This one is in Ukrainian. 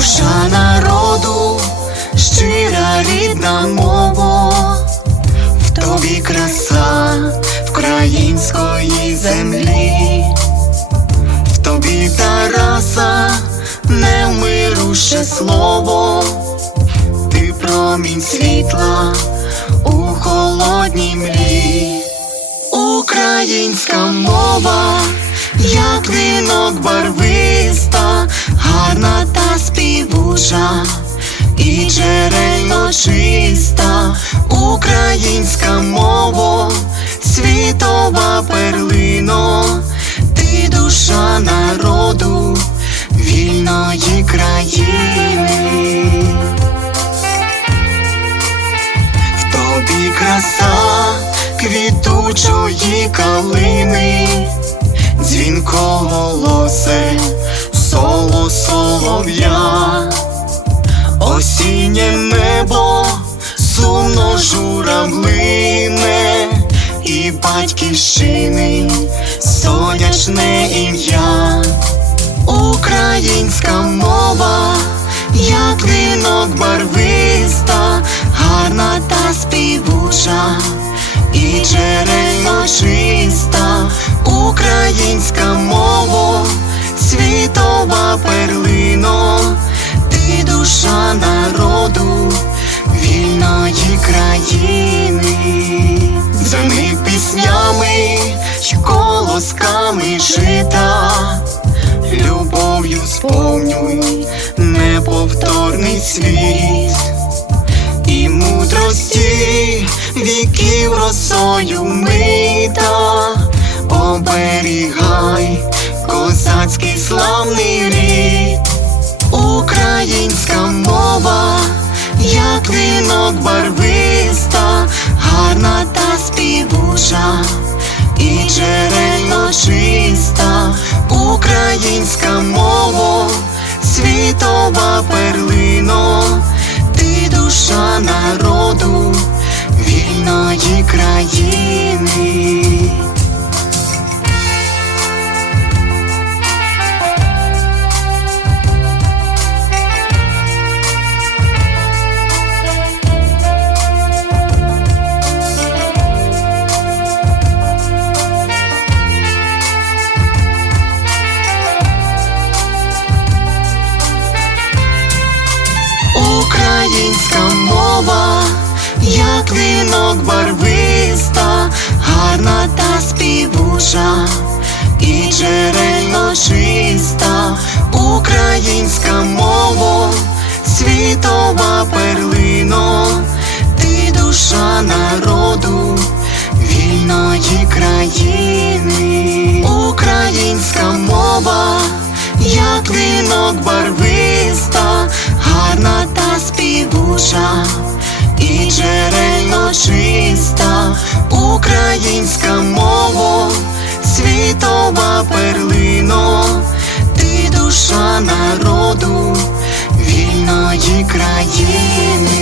душа народу, щира рідна мова, в тобі краса української землі, в тобі Тараса, невмируще слово, ти промінь світла у холодній мрі, українська мова, як вінок барвиста гарна та співуча, і джерельно чиста, українська мова, світова перлино, ти душа народу, вільної країни. В тобі краса квітучої калини, батьківщини сонячне ім'я. Українська мова, як вінок барвиста, гарна та співуча, і джерельно чиста, українська мова, світова перлино, ти душа народу, вільної країни, піснями й колосками жита. Любов'ю сповнюй неповторний світ. І мудрості віків росою мита, оберігай козацький славний рід, українська мова, як вінок барвиста, українська мова, світова перлино, ти душа народу, вільної країни. Як барвиста, гарна та співуча, і джерельно чиста, українська мова, світова перлино, ти душа народу, вільної країни, українська мова, як вінок барвиста, гарна та співуча, і джерельно чиста, українська мова, світова перлино, ти душа народу, вільної країни.